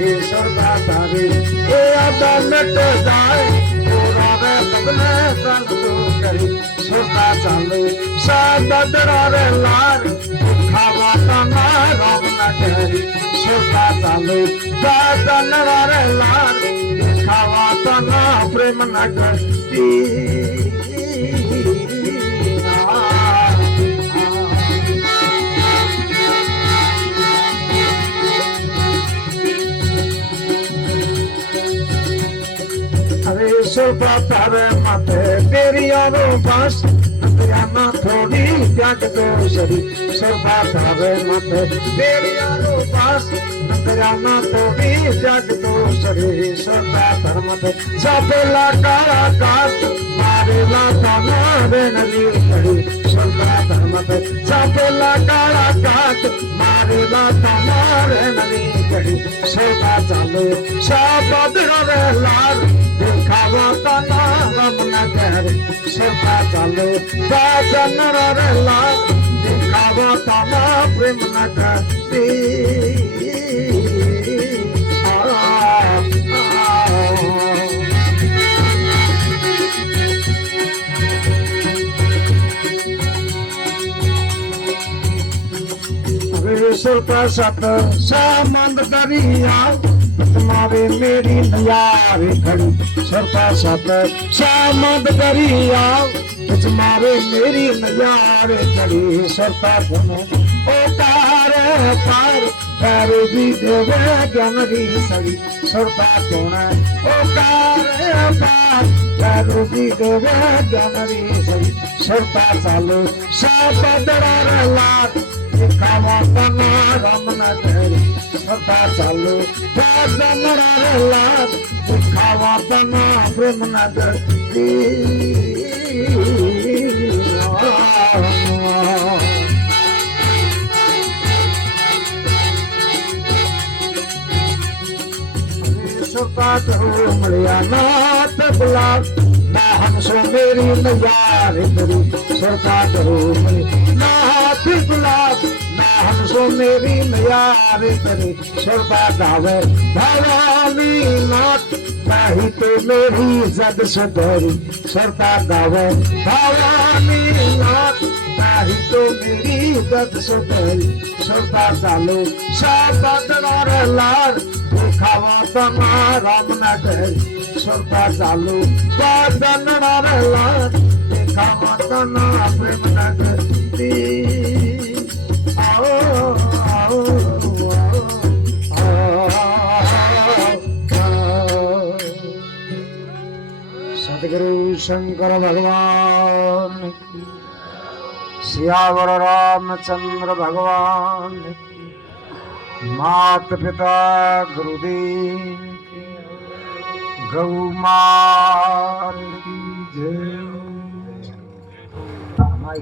सरदा तारे ए आदा मिट जाए पूरा रे बदले सल तू करी सरदा चाले सादा दरारे लार खावा तना राम न करी सरदा चाले सादा दरारे लार खावा तना प्रेम न करी सोफा तारे माथे तेरी यारो बस ना थोड़ी त्याग दो शरी सोफा तारे माथे तेरी यारो बस ना थोड़ी त्याग दो शरी सोफा तारे माथे सापेला काला काट मारे लाता मारे नली खड़ी सोफा तारे माथे सापेला काला काट मारे लाता मारे नली खड़ी सोफा चाले सापदरा रे लाल खावा तना गम न करे सरदा चाले बाजन रे लाल खावा तना प्रेम न करे सरदा सत सामंद दरिया तुम्हारे मेरी नयारे खड़ी सरता सत सामद दरिया तुम्हारे मेरी नयारे खड़ी सरता तुम ओ तार पार पैर भी देवे ज्ञानरी सड़ी सरता तुम ओ तार पार पैर भी देवे ज्ञानरी सड़ी सरता चालो सापदरा लाट खावा तना राम न करे सरदा चालो बाजन रे लाल खावा तना प्रेम न करे सरदा करो मलिया नाथ गुलाब नाहन सो मेरी नयारे करी सरदा करो नाथ गुलाब नाहन सो मेरी नयारे करी सरदा गावे भवानी नाथ नहीं तो मेरी जद सुधरी सरदा गावे भवानी नाथ नहीं तो मेरी जद सुधरी सरदा चालो साबदर लाल खावा तना राम न करे सरदा चालो बादन रे लाल खावा तना प्रेम न करे आओ आओ सदगुरु शंकर भगवान की सियावर रामचंद्र भगवान की मात पिता गुरुदेव की गौ माता की जय।